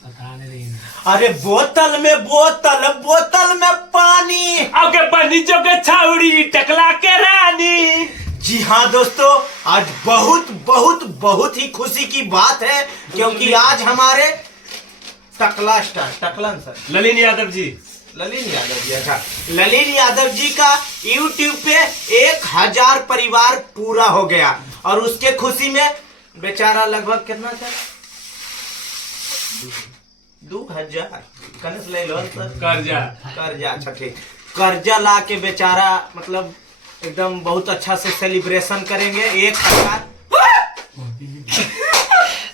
अरे बोतल में पानी। आगे बनीचो के छाउड़ी टकला के रानी। जी हाँ दोस्तों, आज बहुत ही खुशी की बात है क्योंकि आज हमारे टकला स्टार टकलन सर ललिन यादव जी अच्छा ललिन यादव जी का YouTube पे 1000 परिवार पूरा हो गया और उसके खुशी में बेचारा लगभग कितना था 2000 कनस ले लो सर कर्जा। अच्छा ठीक, कर्जा ला के बेचारा मतलब एकदम बहुत अच्छा से सेलिब्रेशन करेंगे। 1000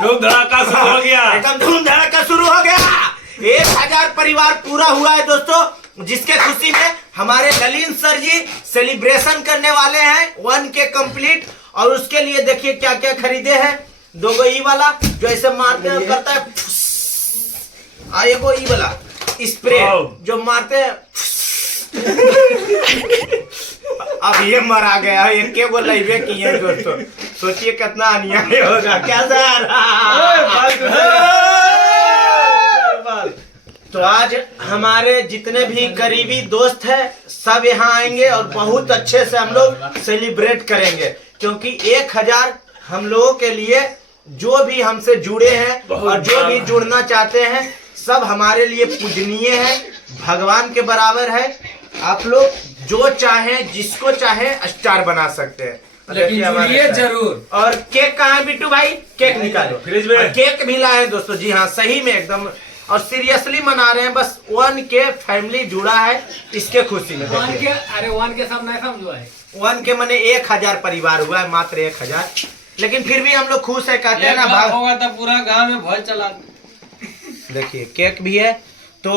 धूम धड़ाका शुरू हो गया, एकदम धूम धड़ाका शुरू हो गया। 1000 परिवार पूरा हुआ है दोस्तों, जिसके खुशी में हमारे ललिन सर जी सेलिब्रेशन करने वाले हैं 1K कंप्लीट। और उसके लिए देखिए क्या क्या खरीदे हैं। 2 गो ई वाला जो ऐसे मारते हैं करता है, एक गो ई वाला स्प्रे जो मारते हैं। अब ये मरा गया, एक के बोल लाइवे किए दोस्तों, सोचिए कितना अन्याय होगा। क्या सर तो आज हमारे जितने भी करीबी दोस्त हैं सब यहाँ आएंगे और बहुत अच्छे से हम लोग सेलिब्रेट करेंगे क्योंकि 1000 हम लोगों के लिए जो भी हमसे जुड़े हैं और जो भी जुड़ना चाहते हैं सब हमारे लिए पूजनीय है, भगवान के बराबर है। आप लोग जो चाहें जिसको चाहे स्टार बना सकते हैं, लेकिन जरूर। और केक कहाँ है बिट्टू भाई? केक निकालो फ्रिज में। केक भी लाए दोस्तों, जी हाँ सही में एकदम और सीरियसली मना रहे हैं। बस 1K फैमिली जुड़ा है इसके खुशी में। 1K सब नहीं समझो है। 1K मैंने 1000 परिवार हुआ है, मात्र 1000, लेकिन फिर भी हम लोग खुश है। कहते हैं ना भाग होगा तो पूरा गांव में भोज चला। देखिए केक भी है। तो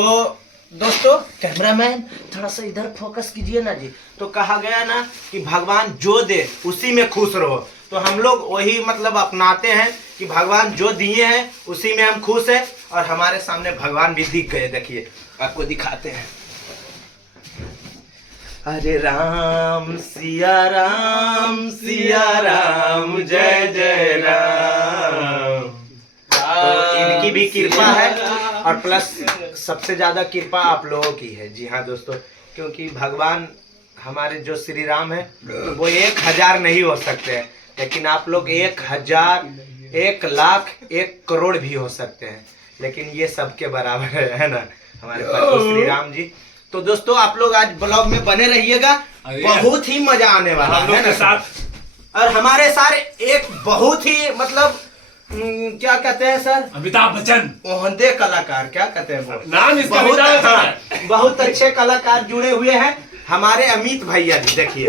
दोस्तों कैमरामैन थोड़ा सा इधर फोकस कीजिए ना जी। तो कहा गया ना कि भगवान जो दे उसी में खुश रहो, तो हम लोग वही मतलब अपनाते हैं कि भगवान जो दिए हैं उसी में हम खुश हैं। और हमारे सामने भगवान भी दिख गए, देखिए आपको दिखाते हैं। हरे राम सिया राम जय जय राम। तो इनकी भी कृपा है और प्लस सबसे ज्यादा कृपा आप लोगों की है। जी हाँ दोस्तों, क्योंकि भगवान हमारे जो श्री राम है वो 1000 नहीं हो सकते हैं, लेकिन आप लोग 1000, 1 लाख, 1 करोड़ भी हो सकते हैं, लेकिन ये सबके बराबर है ना हमारे प्रभु श्री राम जी। तो दोस्तों आप लोग आज ब्लॉग में बने रहिएगा, बहुत ही मजा आने वाला है ना साथ। और हमारे सारे एक बहुत ही मतलब क्या कहते हैं सर, अमिताभ बच्चन ओहंदे कलाकार, क्या कहते हैं वो नाम इसका बहुत अच्छे कलाकार जुड़े हुए हैं हमारे अमित भैया जी। देखिए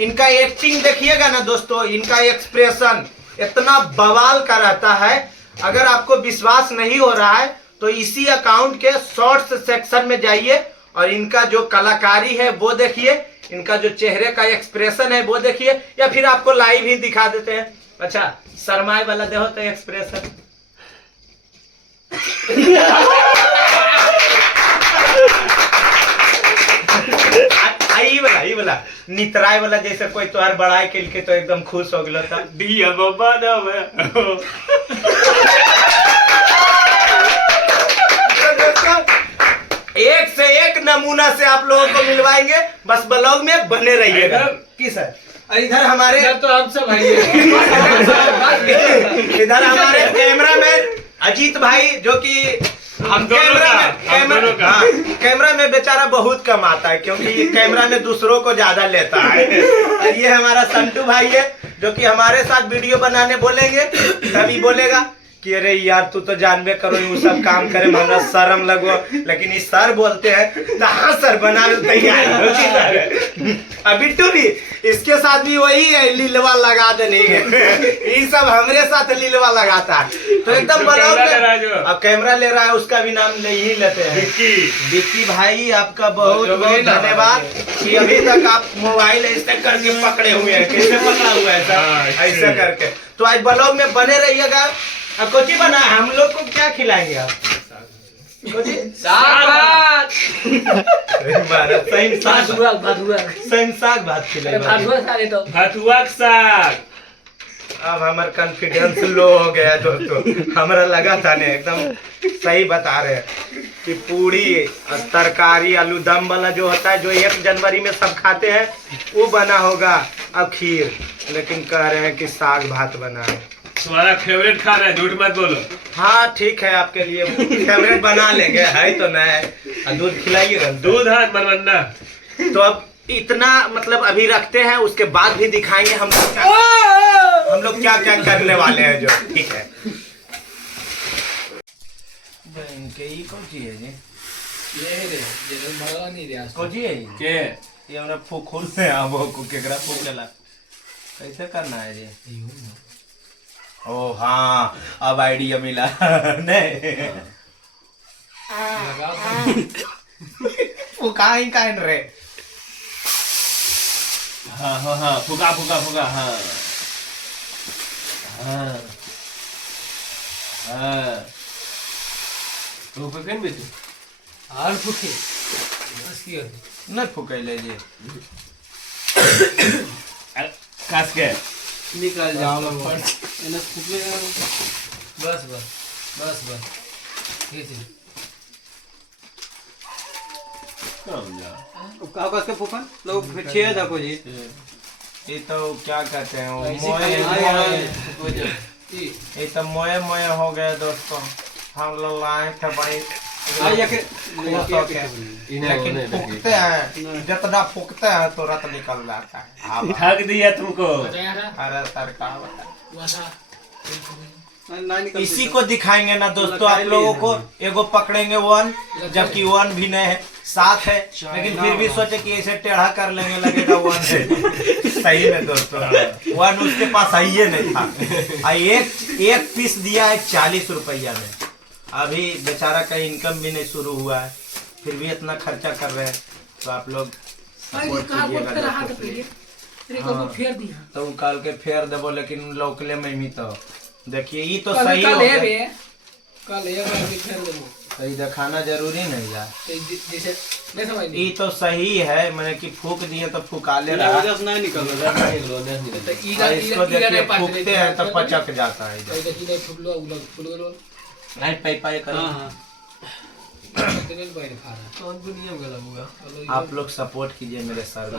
इनका एक्टिंग देखिएगा ना दोस्तों, इनका एक्सप्रेशन इतना बवाल का रहता है। अगर आपको विश्वास नहीं हो रहा है तो इसी अकाउंट के शॉर्ट्स सेक्शन में जाइए और इनका जो कलाकारी है वो देखिए, इनका जो चेहरे का एक्सप्रेशन है वो देखिए, या फिर आपको लाइव ही दिखा देते हैं। अच्छा शर्माए वाला देखो तो एक्सप्रेशन आई वाला नितराय वाला जैसे कोई तोहर बड़ाई के लिए तो एकदम खुश हो गया था। दिया बाबा एक से एक नमूना से आप लोगों को मिलवाएंगे, बस ब्लॉग में बने रहिएगा। की सर इधर हमारे तो हम सब भाई इधर हमारे कैमरामैन अजीत भाई जो कि हम कैमरा में बेचारा बहुत कम आता है क्योंकि कैमरा में दूसरों को ज्यादा लेता है। और ये हमारा संटू भाई है जो कि हमारे साथ वीडियो बनाने बोलेंगे तभी बोलेगा कि अरे यार तू तो जानबे करो वो सब काम करे, माना शर्म लगो, लेकिन इस सर बोलते हैं तो हाँ सर बना तैयार हो। अब बिट्टू भी इसके साथ भी वही है, लीलवा लगा देने ये सब हमरे साथ लीलवा लगाता है। तो एकदम बनाओ। अब कैमरा ले रहा है उसका भी नाम ले ही लेते हैं, विक्की भाई। आपका बहुत बहुत धन्यवाद कि अभी तक आप मोबाइल ऐसे करके पकड़े हुए हैं। कैसे पकड़ा हुआ है सर? ऐसे करके। तो आज ब्लॉग में बने रहिएगा। अब कोची बना हम लोग को क्या खिलाएंगे आप? साग भात खिलाएंगे। भतुआ साग। अब हमारा कॉन्फिडेंस लो हो गया दोस्तों। हमारा लगा था ना एकदम सही बता रहे हैं कि पूरी तरकारी आलू दम वाला जो होता है जो 1 जनवरी में सब खाते हैं वो बना होगा। अब खीर, लेकिन कह रहे हैं कि साग भात बना है। तुम्हारा फेवरेट खाना है, झूठ मत बोलो। हाँ ठीक है, आपके लिए फेवरेट बना लेंगे, है तो ना है। दूध खिलाइएगा। दूध है मनमन्ना। तो अब इतना मतलब अभी रखते हैं, उसके बाद भी दिखाएंगे हम लोग क्या क्या करने वाले हैं जो। ठीक है। कौन सी है जी? कौन सी है जी? के ये हमरा फूल में आबो को केकरा फूकेला कैसे करना है जी? ओ हाँ, अब आइडिया मिला। नहीं फुकाई काइन रे। हाँ हाँ हाँ, फुका फुका फुका। हाँ हाँ हाँ, तो फुकेन भी तू और फुके बस की होती नहीं फुकैले जी। कास के निकल जाओ लोग इन्हें फुके। बस बस बस बस ठीक है। कम जा। का कसके फूकन लोग फिर छे देखो जी। ये तो क्या कहते हैं वो ऐसे मोए खाली ये तो मोए मोए हो गए दोस्तों। हम लोग लाए थे भाई आइए के लेकिन फूकते हैं, जितना फूकते हैं तुरंत निकल जाता है। हाँ भाई। ठग दिया तुमको। अरे सरकार बता। ना निकल इसी को दिखाएंगे ना दोस्तों आप लोगों को। एगो पकड़ेंगे 1, जबकि 1 भी नहीं है, 7 है, लेकिन फिर भी सोचे कि ऐसे टेढ़ा कर लेंगे, लगेगा 1 है। सही में दोस्तों 1 उसके पास आइए नहीं था। एक पीस दिया है 40 रुपया में। अभी बेचारा का इनकम भी नहीं शुरू हुआ है, फिर भी इतना खर्चा कर रहे हैं। तो आप लोग सपोर्ट कीजिएगा दोस्तों। फेर दिया तो कल के फेर देवो, लेकिन लोकले में ही तो देखिए ये तो कल सही कल हो है गया। बे कल ये बार भी फेर देबो सही दिखाना जरूरी नहीं है। जैसे नहीं समझ ये तो सही है, मैंने कि फूक दिए तो फुकाले मेरा रहा। वजह से नहीं निकल रहा है। तो और इसको देखिए फूकते हैं तो पचक जाता है इधर। देखिए नहीं फुटलो उलग फुट गलो नहीं पाई करो। हां हां तेरे बाहर खा रहा कौन दुनिया में गला होगा। आप लोग सपोर्ट कीजिए मेरे सर को।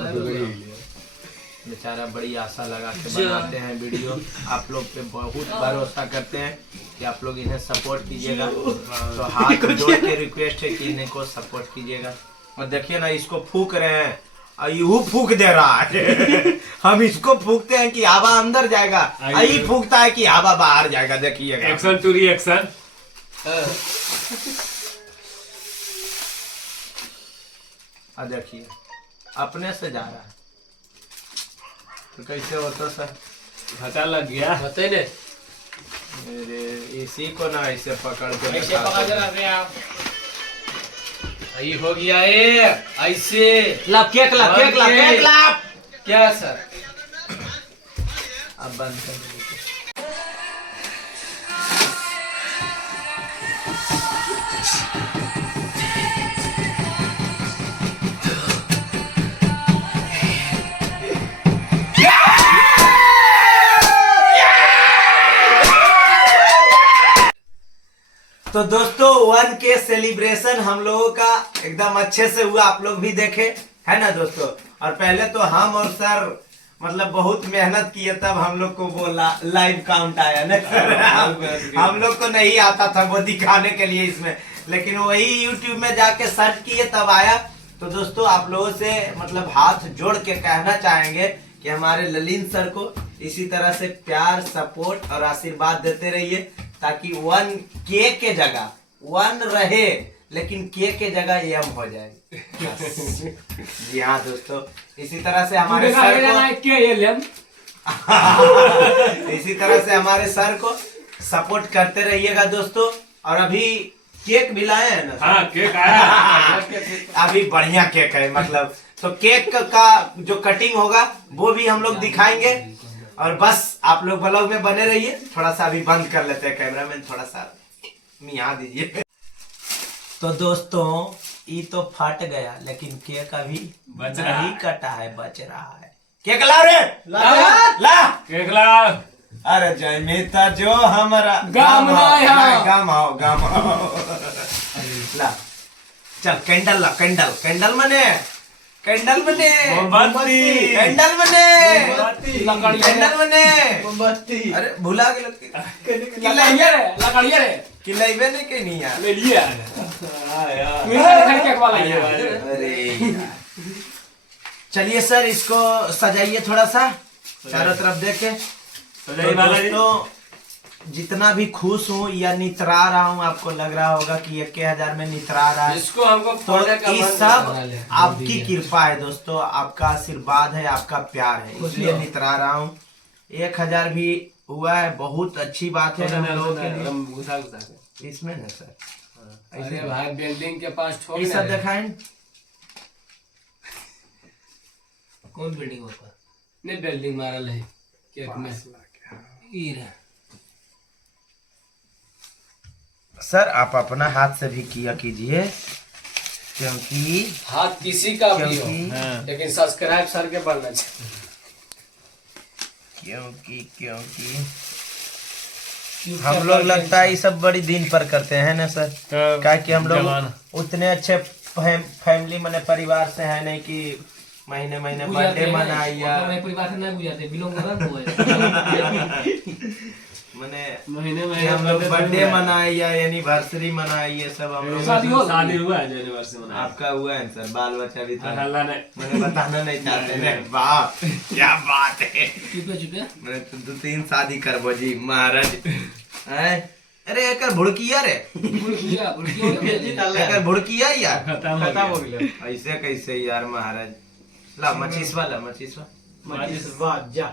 बेचारा बड़ी आशा लगा के बनाते हैं वीडियो, आप लोग पे बहुत भरोसा करते हैं कि आप लोग इन्हें सपोर्ट कीजिएगा। तो हाथ जोड़ के रिक्वेस्ट है कि इन्हें को सपोर्ट कीजिएगा। और देखिए ना, इसको फूक रहे हैं और यू फूक दे रहा है। हम इसको फूकते हैं कि हवा अंदर जाएगा, यही फूकता है कि हवा बाहर जाएगा। देखिएगा एक्शन टू रिएक्शन। देखिए अपने से जा रहा है तो कैसे होता सर? घाटा लग गया। बताइए ने मेरे इसी को ना ऐसे पकड़ के ऐसे पकड़ जरा रे आप आई हो गया ये ऐसे ला केक ला क्या सर अब बंद कर दीजिए। तो दोस्तों 1K सेलिब्रेशन हम लोगों का एकदम अच्छे से हुआ, आप लोग भी देखे है ना दोस्तों। और पहले तो हम और सर मतलब बहुत मेहनत किए, तब हम लोग को वो लाइव काउंट आया ना सर। हम लोग को नहीं आता था वो दिखाने के लिए इसमें, लेकिन वही YouTube में जाके सर्च किए तब आया। तो दोस्तों आप लोगों से मतलब हाथ जोड़ के कहना चाहेंगे कि हमारे ललिन सर को इसी तरह से प्यार, सपोर्ट और आशीर्वाद देते रहिए, ताकि 1K के जगह 1 रहे, लेकिन K के जगह M हो जाए। जी हाँ दोस्तों, इसी तरह से हमारे सर को इसी तरह से हमारे सर को सपोर्ट करते रहिएगा दोस्तों। और अभी केक भी लाए हैं ना? हाँ केक आया। अभी बढ़िया केक है, मतलब तो केक का जो कटिंग होगा वो भी हम लोग दिखाएंगे। और बस आप लोग ब्लॉग में बने रहिए। थोड़ा सा अभी बंद कर लेते हैं, कैमरामैन थोड़ा सा मिया दीजिए। तो दोस्तों ये तो फट गया, लेकिन केक अभी बच रहा नहीं कटा है, बच रहा है। केक ला रे, ला केक ला। अरे जयमिता जो हमारा गाम ना यहाँ। गाम आओ ला चल कैंडल ला कैंडल मने मोमबत्ती। कैंडल मने लकड़िया कैंडल मने मोमबत्ती अरे भुला गेल लकड़िया रे लकड़िया रे किलाइबे नहीं के नहीं यार ले लिया क्या वाला अरे यार। चलिए सर इसको सजाइए थोड़ा सा चारों तरफ देख के तो दोस्तों जितना भी खुश हूँ या नितरा रहा हूँ आपको लग रहा होगा कि 1000 में नितरा रहा है इसको हमको तो फोड़ने का ये मन सब आपकी कृपा है दोस्तों, आपका आशीर्वाद है, आपका प्यार है, इसलिए नितरा रहा हूँ। 1000 भी हुआ है, बहुत अच्छी बात है हम लोगों के लिए। घुसा के इसमें ना सर अरे भाई बिल्डिंग के पास छोड़ ये सब दिखाएं। कौन बिल्डिंग होता नहीं बिल्डिंग मारल है केक में ई रे सर आप अपना हाथ से भी किया कीजिए क्योंकि हाथ किसी का भी हो लेकिन सब्सक्राइब सर के बढ़ना चाहिए क्योंकि हम लोग लगता है ये सब बड़ी दिन पर करते हैं ना सर, क्या कि हम लोग उतने अच्छे फैमिली मने परिवार से है नहीं कि महीने बर्थडे मनाइया परिवार से नहीं बुझाते बिलोंग कर मने हम लोग बर्थडे मनाए या एनिवर्सरी मनाए ये सब हम लोग शादी हुआ है जो एनिवर्सरी मनाया आपका हुआ है सर, बाल बच्चा भी था अल्लाह ने मैंने बताना नहीं चाहते ने बाप क्या बात है चुपे मैंने तो 2-3 शादी करबो जी महाराज हैं। अरे एकर भुड़किया रे एकर भुड़किया यार खत्म हो गया ऐसे कैसे यार महाराज ला मचीसवा जा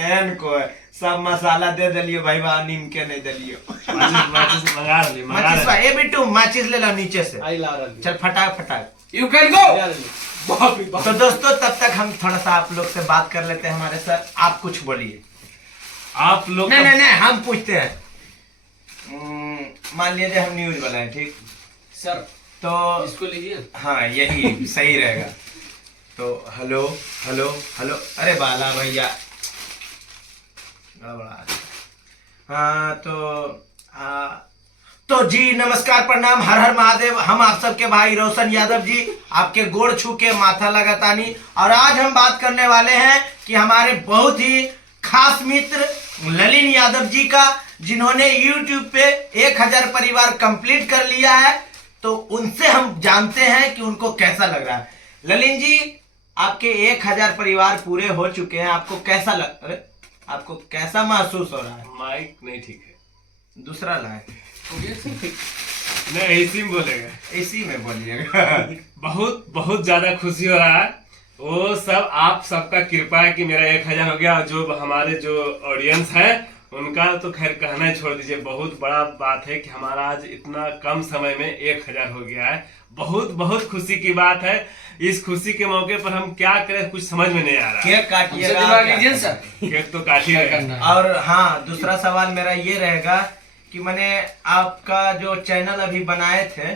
एन को सब मसाला दे दलियो भाई बा नीम के नहीं दलियो माचिस मंगा ली मचीसवा ए बिट्टू माचिस ले ला नीचे से आई ला रही चल फटाक यू कैन गो तो दोस्तों तब तक हम थोड़ा सा आप लोग से बात कर लेते हैं हमारे सर, आप कुछ बोलिए। आप लोग नहीं हम पूछते हैं मान लीजिए हम न्यूज वाला है ठीक सर तो इसको लीजिए हाँ हाँ यही सही रहेगा। तो हेलो अरे बाला भैया हाँ तो जी नमस्कार प्रणाम हर हर महादेव। हम आप सबके भाई रोशन यादव जी आपके गोड़ छू के माथा लगातानी और आज हम बात करने वाले हैं कि हमारे बहुत ही खास मित्र ललिन यादव जी का जिन्होंने YouTube पे 1000 परिवार कंप्लीट कर लिया है, तो उनसे हम जानते हैं कि उनको कैसा लग रहा है। ललिन जी आपके 1000 परिवार पूरे हो चुके हैं, आपको कैसा महसूस हो रहा है? माइक नहीं ठीक है, दूसरा लाए नहीं ऐसी में बोलेगा, इसी में बोलिएगा। बहुत ज्यादा खुशी हो रहा है। वो सब आप सबका कृपा है कि मेरा 1000 हो गया। जो हमारे जो ऑडियंस है उनका तो खैर कहना ही छोड़ दीजिए। बहुत बड़ा बात है कि हमारा आज इतना कम समय में 1000 हो गया है। बहुत खुशी की बात है। इस खुशी के मौके पर हम क्या करें कुछ समझ में नहीं आ रहा। केक काटिएगा केक तो काटिएगा। और हाँ दूसरा सवाल मेरा ये रहेगा कि मैंने आपका जो चैनल अभी बनाए थे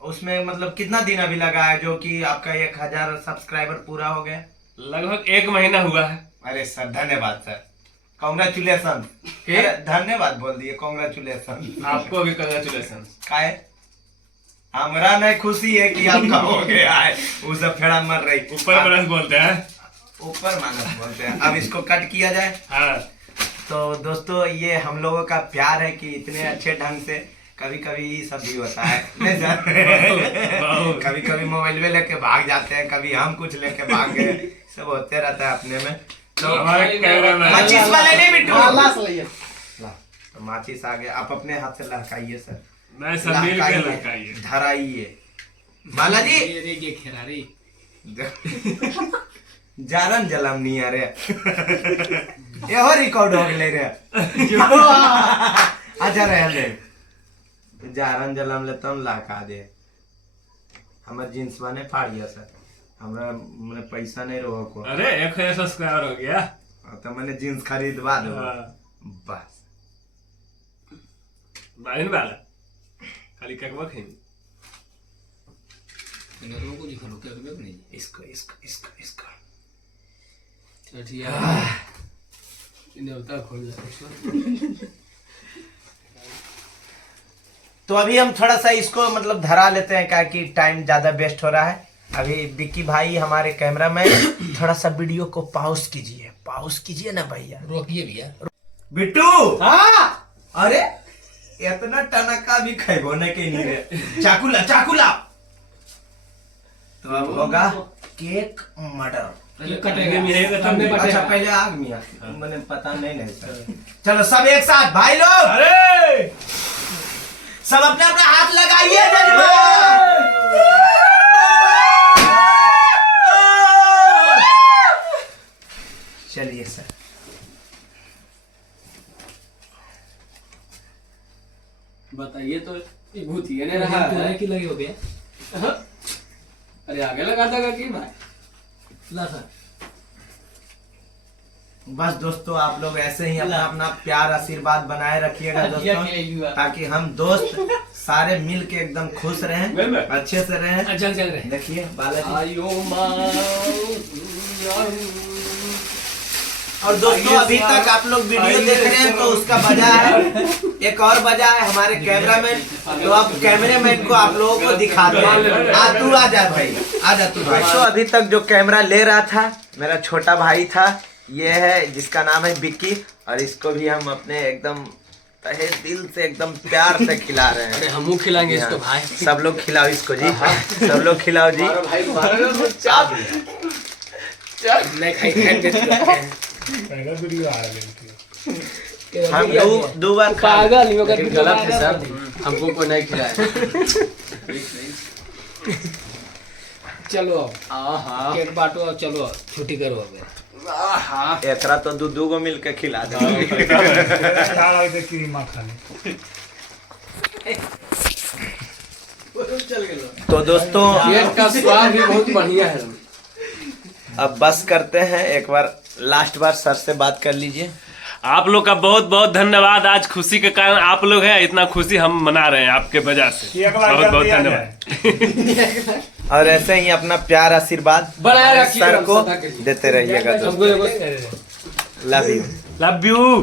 उसमें मतलब कितना दिन अभी लगा है जो कि आपका 1000 सब्सक्राइबर पूरा हो गया? लगभग 1 महीना हुआ है। अरे सर धन्यवाद सर, कॉन्ग्रेचुलेसन। धन्यवाद बोल दिए, कॉन्ग्रेचुलेसन। आपको भी कॉन्ग्रेचुलेसन। काहे हमरा नहीं खुशी है कि आपका हो गया है, वो सब फेड़ा मर रही ऊपर मानस बोलते हैं, ऊपर मानस बोलते हैं। अब इसको कट किया जाए। हाँ तो दोस्तों ये हम लोगों का प्यार है कि इतने अच्छे ढंग से कभी सब भी होता है नहीं सर? कभी मोबाइल में लेके भाग जाते हैं, कभी हम कुछ लेके भाग गए, सब होते रहता है अपने में। तो हमारे कैमरा में माचिस वाले नहीं बिट्टू, लाश लइए तो माचिस आ गया, आप अपने हाथ से लहकाइए सर, मैं सब मिल के लड़काइए धराइए बालाजी। ये खेरारी जारन जलम नहीं आ रहे यहो रिकॉर्ड हो गए रे अच्छा रहे जारन जलम लेता हूँ लहका दे। हमारे जींस बने फाड़ गया सर, हमरा मैंने पैसा नहीं रहो को। अरे 1000 सब्सक्राइबर हो गया तो मैंने जींस खरीदवा दो बस। बाइन वाला खाली ककवा खेमी को दिखा लो क्या नहीं इसको चल ठीक है न्योता खोल जाए। तो अभी हम थोड़ा सा इसको मतलब धरा लेते हैं, क्या कि टाइम ज्यादा वेस्ट हो रहा है। अभी विक्की भाई हमारे कैमरामैन थोड़ा सा वीडियो को पॉज कीजिए ना भैया। रोकिए भैया। बिट्टू हाँ, अरे इतना टनका भी खेबो न के नहीं रे। चाकुला तो अब होगा केक मटर। अच्छा पहले आग मिया, मैंने पता नहीं सर। चलो सब एक साथ भाई लोग, अरे सब अपने अपने हाथ लगाइए चलिए सर। बताइए तो भूत ही नहीं रहा है कि लगे होते हैं। अरे आगे लगा था कि भाई ला सर। बस दोस्तों आप लोग ऐसे ही अपना अपना प्यार आशीर्वाद बनाए रखिएगा दोस्तों, ताकि हम दोस्त सारे मिल के एकदम खुश रहें, अच्छे से रहें। जग रहे देखिए बालाजी। और दोस्तों अभी तक आप लोग वीडियो देख रहे हैं तो उसका वजह है, एक और वजह है हमारे कैमरामैन। तो अब कैमरामैन को आप लोगों को दिखा दो। तू आ जा भाई, आ जा तू भाई। तो अभी तक जो कैमरा ले रहा था मेरा छोटा भाई था, ये है जिसका नाम है विक्की, और इसको भी हम अपने एकदम तहे दिल से एकदम प्यार से खिला रहे हैं। अरे हम खिलाएंगे इसको भाई। सब लोग खिलाओ इसको जी, सब लोग खिलाओ जी। नहीं खाई हम दो बार पागल गलत है सर, हमको कोई नहीं खिलाया। चलो अब केक बांटो और चलो अब छुट्टी करो। अब एकरा तो दू गो मिल के खिला दो। तो दोस्तों केक का स्वाद भी बहुत बढ़िया है। अब बस करते हैं, एक बार लास्ट बार सर से बात कर लीजिए। आप लोग का बहुत बहुत धन्यवाद। आज खुशी के कारण आप लोग हैं, इतना खुशी हम मना रहे हैं आपके वजह से। बहुत बहुत धन्यवाद। और ऐसे ही अपना प्यार आशीर्वाद बनाए रखिए सर को देते रहिएगा दोस्तों। हमको लव यू। Love you.